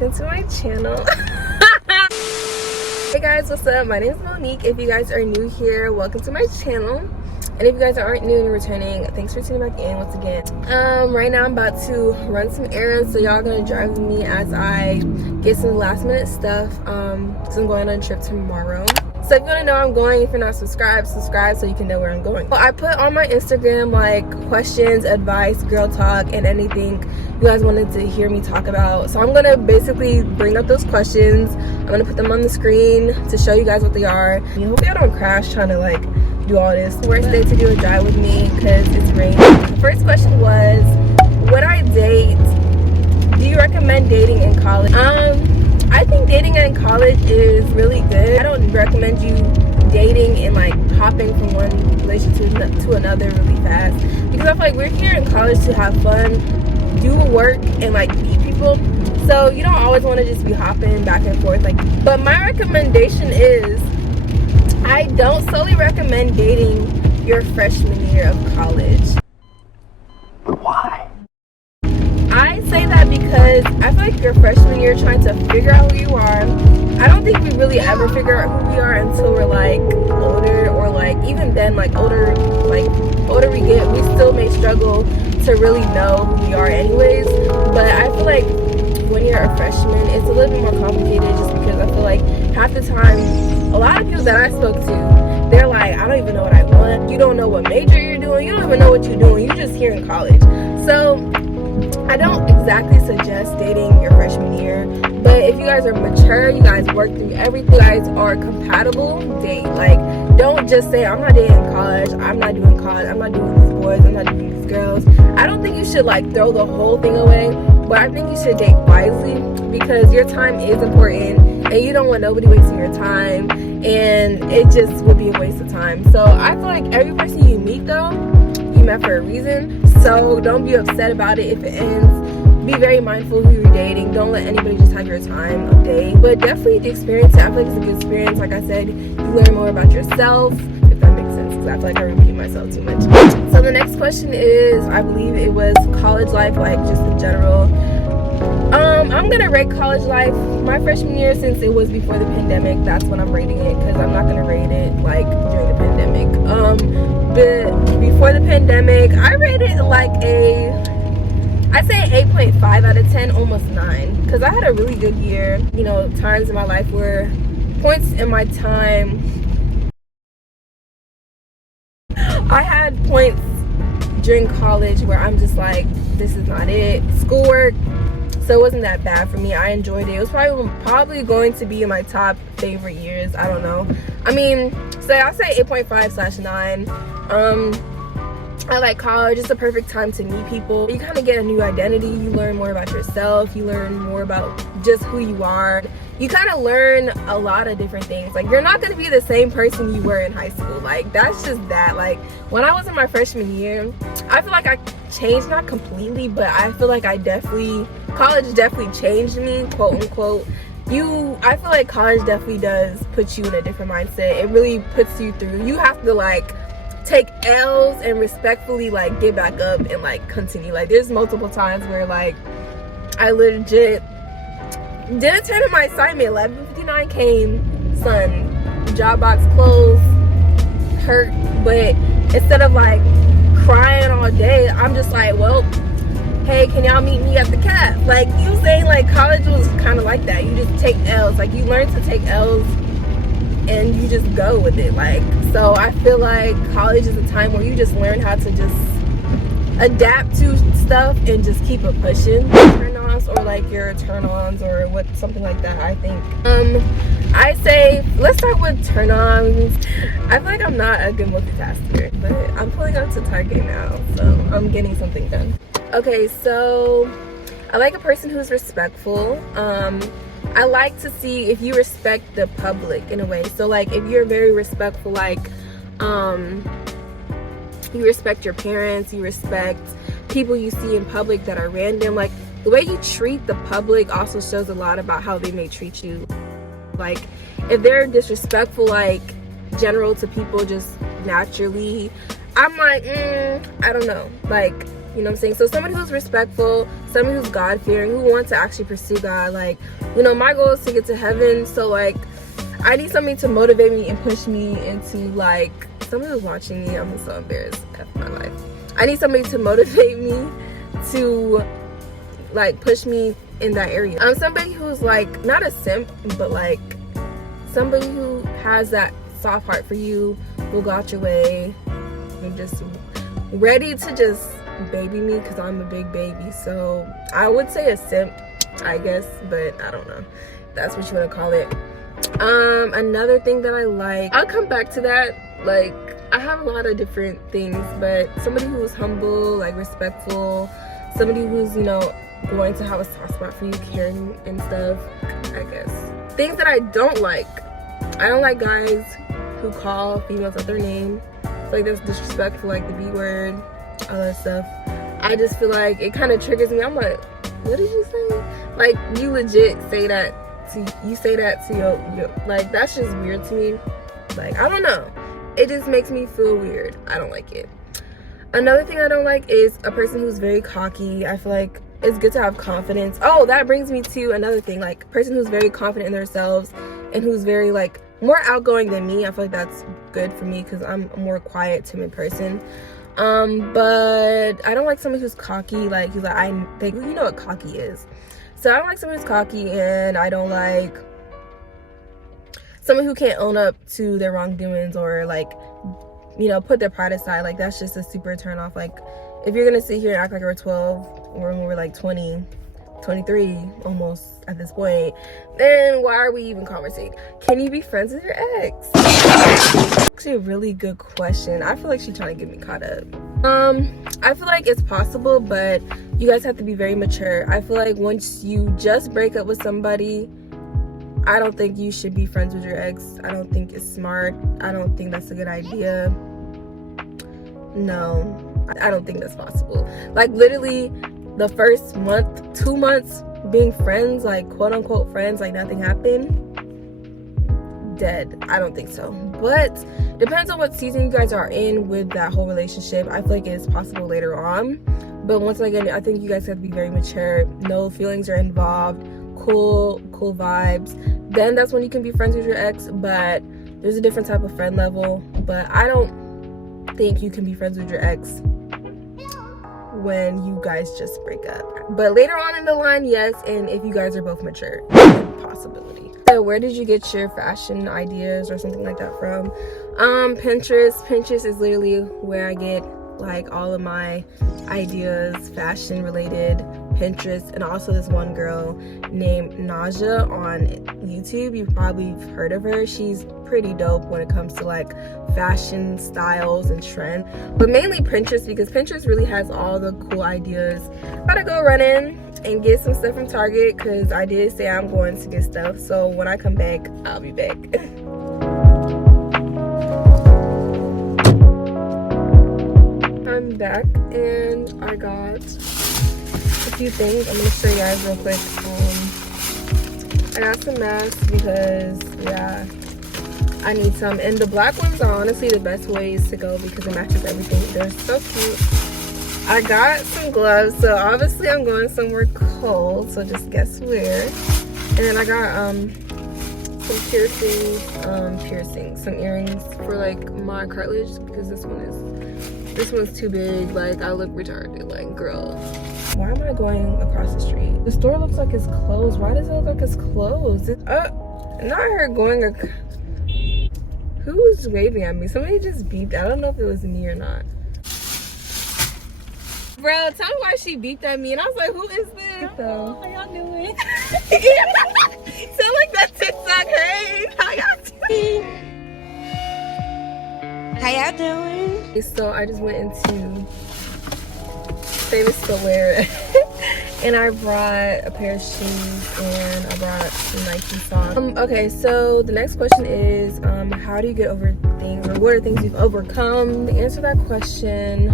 welcome to my channel. Hey guys, what's up? My name is Monique. If you guys are new here, welcome to my channel. And if you guys aren't new and you're returning, thanks for tuning back in once again. Right now I'm about to run some errands, so y'all gonna drive with me as I get some last minute stuff, because I'm going on a trip tomorrow. So if you want to know where I'm going, if you're not subscribed, subscribe so you can know where I'm going. Well, I put on my Instagram like questions, advice, girl talk, and anything you guys wanted to hear me talk about. So I'm gonna basically bring up those questions. I'm gonna put them on the screen to show you guys what they are. And hopefully I don't crash trying to like do all this. Worst day to do a drive with me because it's raining. The first question was, would I date? Do you recommend dating in college? I think dating in college is really good. I don't recommend you dating and like hopping from one relationship to another really fast, because I feel like we're here in college to have fun, do work, and like meet people. So you don't always want to just be hopping back and forth but my recommendation is, I don't solely recommend dating your freshman year of college. But why? I say that because I feel like your freshman year trying to figure out who you are. I don't think we really ever figure out who we are until we're like older, or like even then older we get, we still may struggle to really know who we are anyways. But I feel like when you're a freshman, it's a little bit more complicated, just because I feel like half the time, a lot of people that I spoke to, they're like, I don't even know what I want. You don't know what major you're doing. You don't even know what you're doing. You're just here in college. So I don't exactly suggest dating your freshman year, but if you guys are mature, you guys work through everything, you guys are compatible, date. Like, don't just say, I'm not dating in college, I'm not doing college, I'm not doing these boys, I'm not doing these girls. I don't think you should like throw the whole thing away, but I think you should date wisely, because your time is important and you don't want nobody wasting your time, and it just would be a waste of time. So I feel like every person you meet though, you met for a reason. So don't be upset about it if it ends. Be very mindful who you're dating. Don't let anybody just have your time of day. But definitely the experience, I feel like it's a good experience. Like I said, you learn more about yourself, if that makes sense, because I feel like I repeat myself too much. So the next question is, I believe it was college life, like just in general. I'm gonna rate college life my freshman year, since it was before the pandemic. That's when I'm rating it, because I'm not gonna rate it like during the pandemic. But before the pandemic, I rated it like I'd say 8.5 out of 10, almost 9, because I had a really good year. You know, times in my life where points in my time, I had points during college where I'm just like, this is not it. Schoolwork, so it wasn't that bad for me. I enjoyed it. It was probably going to be in my top favorite years. I don't know. I mean, so I'll say 8.5/9. I like college. It's the perfect time to meet people. You kind of get a new identity. You learn more about yourself. You learn more about just who you are. You kind of learn a lot of different things. Like, you're not going to be the same person you were in high school. Like, that's just that. Like, when I was in my freshman year, I feel like I changed, not completely, but I feel like college definitely changed me, quote unquote. I feel like college definitely does put you in a different mindset. It really puts you through. You have to like take L's and respectfully like get back up and like continue. Like, there's multiple times where like I legit didn't turn in my assignment. 11:59 came, son, job box closed, hurt. But instead of like crying all day, I'm just like, well, hey, can y'all meet me at the cap? Like, you saying, like, college was kind of like that. You just take L's. Like, you learn to take L's and you just go with it. Like, so I feel like college is a time where you just learn how to just adapt to stuff and just keep it pushing. Turn-ons, or like your turn-ons, or what, something like that, I think. I say, let's start with turn-ons. I feel like I'm not a good multitasker, but I'm pulling up to Target now, so I'm getting something done. Okay, so I like a person who's respectful. I like to see if you respect the public in a way. So like, if you're very respectful, like you respect your parents, you respect people you see in public that are random. Like, the way you treat the public also shows a lot about how they may treat you. Like, if they're disrespectful, like general to people just naturally, I'm like, I don't know. Like, You know what I'm saying? So somebody who's respectful, somebody who's God-fearing, who wants to actually pursue God. Like, you know, my goal is to get to heaven. So, like, I need somebody to motivate me and push me into, like, somebody who's watching me. I'm so embarrassed of my life. I need somebody to motivate me to, like, push me in that area. I'm somebody who's, like, not a simp, but, like, somebody who has that soft heart for you, will go out your way, and just ready to just baby me, because I'm a big baby. So I would say a simp, I guess, but I don't know, that's what you want to call it. Another thing that I like, I'll come back to that. Like, I have a lot of different things, but somebody who is humble, like respectful, somebody who's, you know, going to have a soft spot for you, caring and stuff, I guess. Things that I don't like guys who call females out their name. Like, that's disrespectful, like the B word, all that stuff. I just feel like it kind of triggers me. I'm like, what did you say? Like, you legit say that to your like, that's just weird to me. Like, I don't know, it just makes me feel weird. I don't like it. Another thing I don't like is a person who's very cocky. I feel like it's good to have confidence. Oh, that brings me to another thing, like a person who's very confident in themselves and who's very, like, more outgoing than me. I feel like that's good for me because I'm a more quiet, timid person. But I don't like someone who's cocky. Like, he's like, I think, you know what cocky is. So I don't like someone who's cocky, and I don't like someone who can't own up to their wrongdoings, or, like, you know, put their pride aside. Like, that's just a super turn off. Like, if you're gonna sit here and act like we're 12 when we're like 20, 23 almost at this point, then why are we even conversating? Can you be friends with your ex? Actually, a really good question. I feel like she's trying to get me caught up. I feel like it's possible, but you guys have to be very mature. I feel like once you just break up with somebody, I don't think you should be friends with your ex. I don't think it's smart. I don't think that's a good idea. No, I don't think that's possible. Like, literally the first month, 2 months being friends, like quote unquote friends, like nothing happened, dead. I don't think so. But depends on what season you guys are in with that whole relationship. I feel like it's possible later on. But once again, I think you guys have to be very mature. No feelings are involved. Cool vibes. Then that's when you can be friends with your ex. But there's a different type of friend level. But I don't think you can be friends with your ex when you guys just break up. But later on in the line, yes. And if you guys are both mature, possibility. So where did you get your fashion ideas or something like that from? Pinterest is literally where I get, like, all of my ideas, fashion related. Pinterest, and also this one girl named Naja on YouTube. You've probably heard of her. She's pretty dope when it comes to, like, fashion styles and trend, but mainly Pinterest, because Pinterest really has all the cool ideas. Gotta go run in and get some stuff from Target, because I did say I'm going to get stuff. So when I come back, I'll be back. I'm back and I got a few things. I'm gonna show you guys real quick. I got some masks because, yeah, I need some. And the black ones are honestly the best ways to go because it matches everything. They're so cute. I got some gloves, so obviously I'm going somewhere cold, so just guess where. And then I got some piercings, some earrings for, like, my cartilage, because this one's too big. Like, I look retarded. Like, girl, why am I going across the street? The store looks like it's closed. Why does it look like it's closed? Not her going. Who was waving at me? Somebody just beeped. I don't know if it was me or not. Bro, tell me why she beeped at me. And I was like, who is this? How y'all doing? Sound like that TikTok. Hey, how y'all doing? How y'all doing? So I just went into Famous Footwear and I brought a pair of shoes and I brought some Nike socks. Okay, so the next question is, how do you get over things, or what are things you've overcome? To answer that question,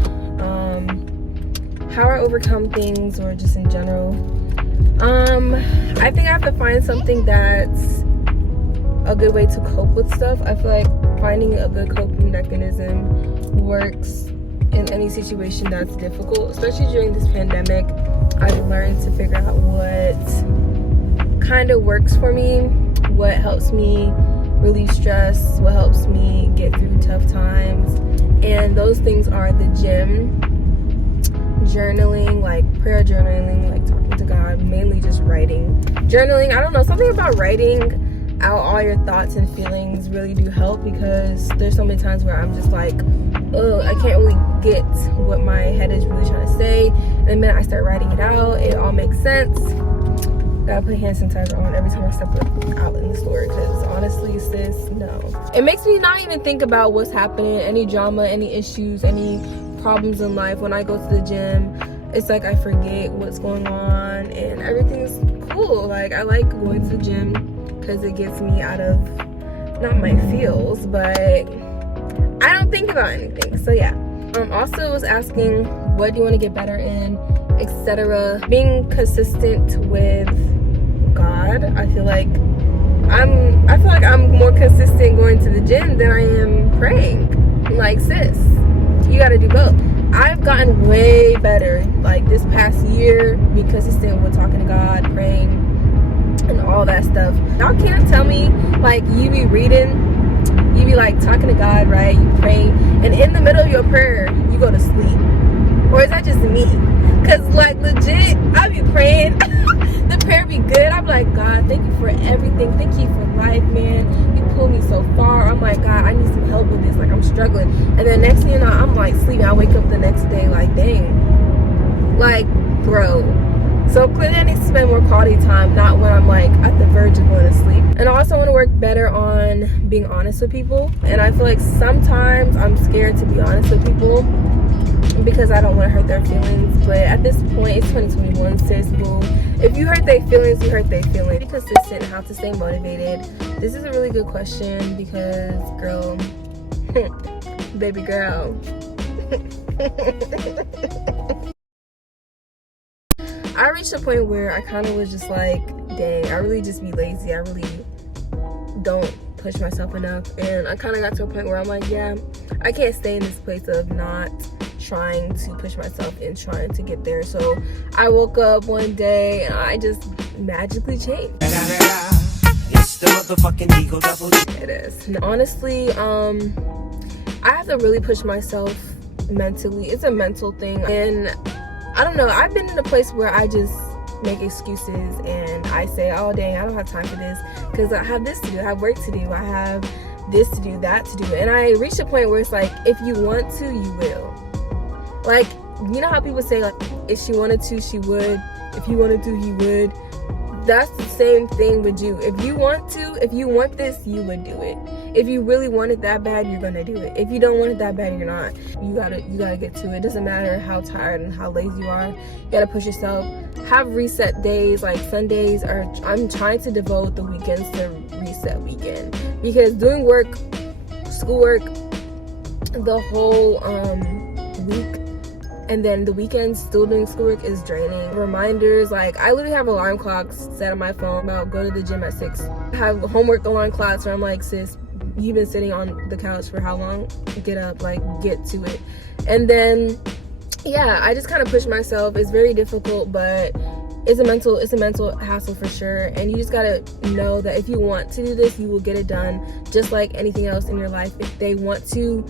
how I overcome things, or just in general, I think I have to find something that's a good way to cope with stuff. I feel like finding a good coping mechanism works in any situation that's difficult, especially during this pandemic. I've learned to figure out what kind of works for me, what helps me relieve stress, what helps me get through tough times. And those things are the gym, journaling, like prayer journaling, like talking to God, mainly just writing. Journaling, I don't know, something about writing out all your thoughts and feelings really do help, because there's so many times where I'm just like, oh, I can't really get what my head is really trying to say. And the minute I start writing it out, it all makes sense. Gotta put hand sanitizer on every time I step out in the store, because honestly, sis, no. It makes me not even think about what's happening, any drama, any issues, any problems in life. When I go to the gym, it's like I forget what's going on and everything's cool. Like, I like going to the gym because it gets me out of, not my feels, but I don't think about anything. So yeah. Also was asking, what do you want to get better in, etc. Being consistent with God. I feel like I'm more consistent going to the gym than I am praying. Like, sis, you gotta do both. I've gotten way better, like this past year, being consistent with talking to God, praying, and all that stuff. Y'all can't tell me, like, you be reading, you be like talking to God, right? You praying, and in the middle of your prayer, you go to sleep. Or is that just me? Cause like legit, I be praying, the prayer be good. I'm like, God, thank you for everything. Thank you for life, man. You pulled me so far. I'm like, God, I need some help with this. Like, I'm struggling. And then next thing you know, I'm like sleeping. I wake up the next day like, dang. Like, bro. So clearly I need to spend more quality time, not when I'm like at the verge of going to sleep. And I also want to work better on being honest with people. And I feel like sometimes I'm scared to be honest with people because I don't want to hurt their feelings. But at this point, it's 2021, sis, boo. If you hurt their feelings, you hurt their feelings. Be consistent and how to stay motivated. This is a really good question because, girl, baby girl. I reached a point where I kind of was just like, dang, I really just be lazy. I really don't push myself enough. And I kind of got to a point where I'm like, yeah, I can't stay in this place of not trying to push myself and trying to get there. So I woke up one day and I just magically changed. It's the motherfucking Eagle Double. It is. And honestly, I have to really push myself mentally. It's a mental thing. And I don't know, I've been in a place where I just make excuses and I say, oh dang, I don't have time for this because I have this to do, I have work to do, I have this to do, that to do. And I reached a point where it's like, if you want to, you will. Like, you know how people say, like, if she wanted to, she would. If you wanted to, he would. That's the same thing with you. If you want to, if you want this, you would do it. If you really want it that bad, you're gonna do it. If you don't want it that bad, you're not. You gotta get to it. It doesn't matter how tired and how lazy you are. You gotta push yourself. Have reset days, like Sundays, or I'm trying to devote the weekends to reset weekend, because doing work, schoolwork, the whole week, and then the weekends still doing schoolwork is draining. Reminders, like I literally have alarm clocks set on my phone about go to the gym at 6. I have homework alarm clocks where I'm like, sis, you've been sitting on the couch for how long? Get up, like get to it. And then yeah, I just kind of push myself. It's very difficult, but it's a mental hassle for sure. And you just gotta know that if you want to do this, you will get it done. Just like anything else in your life, if they want to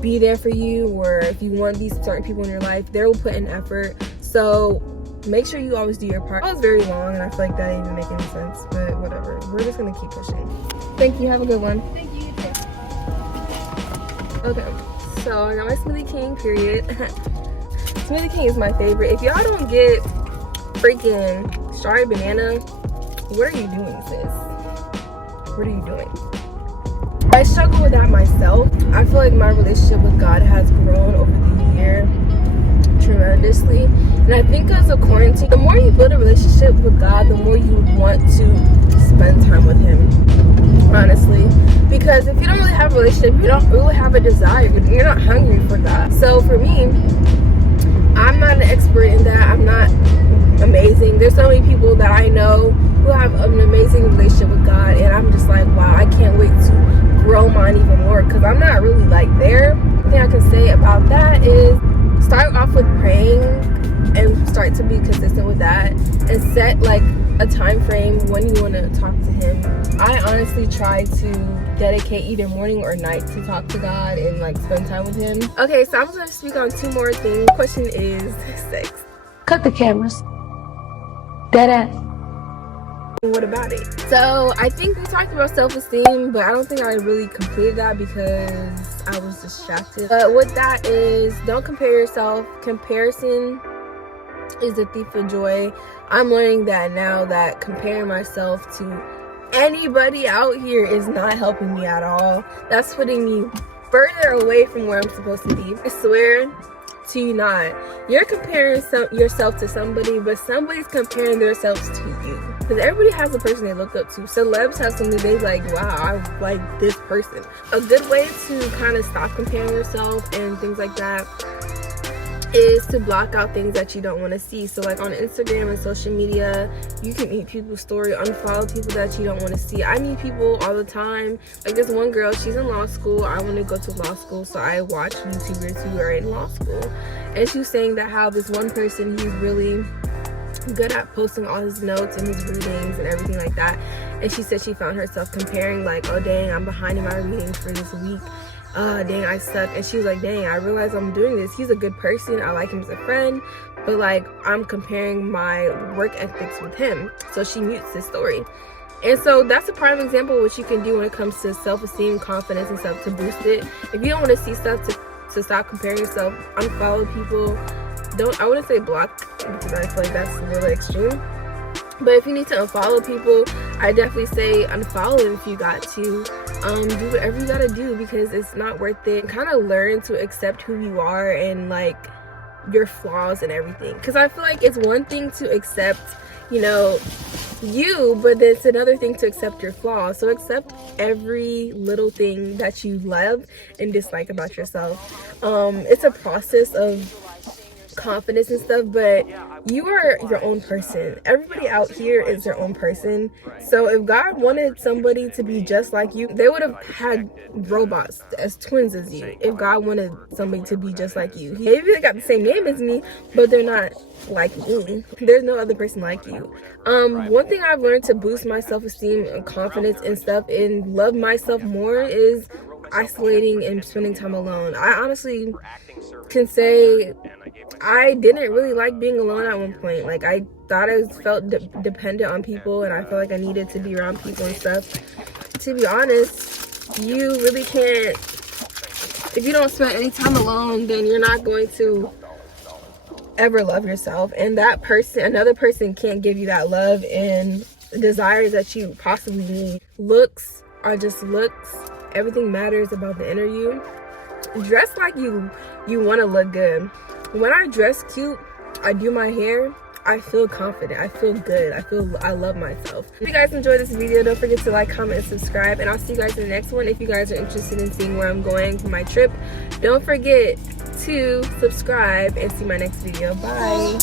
be there for you, or if you want these certain people in your life, they will put in effort. So make sure you always do your part. That was very long and I feel like that didn't even make any sense, but whatever, we're just gonna keep pushing. Thank you, have a good one. Thank you. Okay, so I got my Smoothie King, period. Smoothie King is my favorite. If y'all don't get freaking strawberry banana, what are you doing, sis? What are you doing? I struggle with that myself. I feel like my relationship with God has grown over the year tremendously. And I think as a quarantine, the more you build a relationship with God, the more you want to spend time with Him, honestly. Because if you don't really have a relationship, you don't really have a desire. You're not hungry for God. So for me, I'm not an expert in that. I'm not amazing. There's so many people that I know who have an amazing relationship with God, and I'm just like, wow, I can't wait to grow mine even more, because I'm not really like there. The thing I can say about that is with praying and start to be consistent with that, and set like a time frame when you want to talk to him. I honestly try to dedicate either morning or night to talk to God and like spend time with him. Okay, so I'm gonna speak on 2 more things. Question is sex. Cut the cameras. Dead ass. What about it? So I think we talked about self-esteem, but I don't think I really completed that because I was distracted. But what that is, don't compare yourself. Comparison is a thief of joy. I'm learning that now, that comparing myself to anybody out here is not helping me at all. That's putting me further away from where I'm supposed to be. I swear to you not. You're comparing yourself to somebody, but somebody's comparing themselves to you. Because everybody has a person they look up to. Celebs have somebody they like, wow, I like this person. A good way to kind of stop comparing yourself and things like that is to block out things that you don't want to see. So like on Instagram and social media, you can meet people's story, unfollow people that you don't want to see. I meet people all the time. Like this one girl, she's in law school. I want to go to law school, so I watch YouTubers who are in law school, and she was saying that how this one person, he's really good at posting all his notes and his readings and everything like that, and she said she found herself comparing, like, oh dang, I'm behind in my readings for this week, dang, I suck. And she was like, dang, I realize I'm doing this. He's a good person, I like him as a friend, but like I'm comparing my work ethics with him. So she mutes his story. And so that's a prime example of what you can do when it comes to self-esteem, confidence, and stuff, to boost it. If you don't want to see stuff, to stop comparing yourself, unfollow people. I wouldn't say block, because I feel like that's a little extreme, but if you need to unfollow people, I definitely say unfollow them if you got to. Do whatever you gotta do, because it's not worth it. Kind of learn to accept who you are and like your flaws and everything, because I feel like it's one thing to accept, you know, you, but it's another thing to accept your flaws. So accept every little thing that you love and dislike about yourself. It's a process of confidence and stuff, but you are your own person. Everybody out here is their own person. So if God wanted somebody to be just like you, they would have had robots as twins as you. If God wanted somebody to be just like you, maybe they got the same name as me, but they're not like me. There's no other person like you. One thing I've learned to boost my self-esteem and confidence and stuff and love myself more is isolating and spending time alone. I honestly can say I didn't really like being alone at one point. Like I thought I felt dependent on people, and I felt like I needed to be around people and stuff. To be honest, you really can't. If you don't spend any time alone, then you're not going to ever love yourself, and that person, another person, can't give you that love and desires that you possibly need. Looks are just looks. Everything matters about the inner you. Dress like you want to look good. When I dress cute, I do my hair, I feel confident, I feel good, I love myself. If you guys enjoyed this video, don't forget to like, comment, and subscribe, and I'll see you guys in the next one. If you guys are interested in seeing where I'm going for my trip, don't forget to subscribe and see my next video. Bye.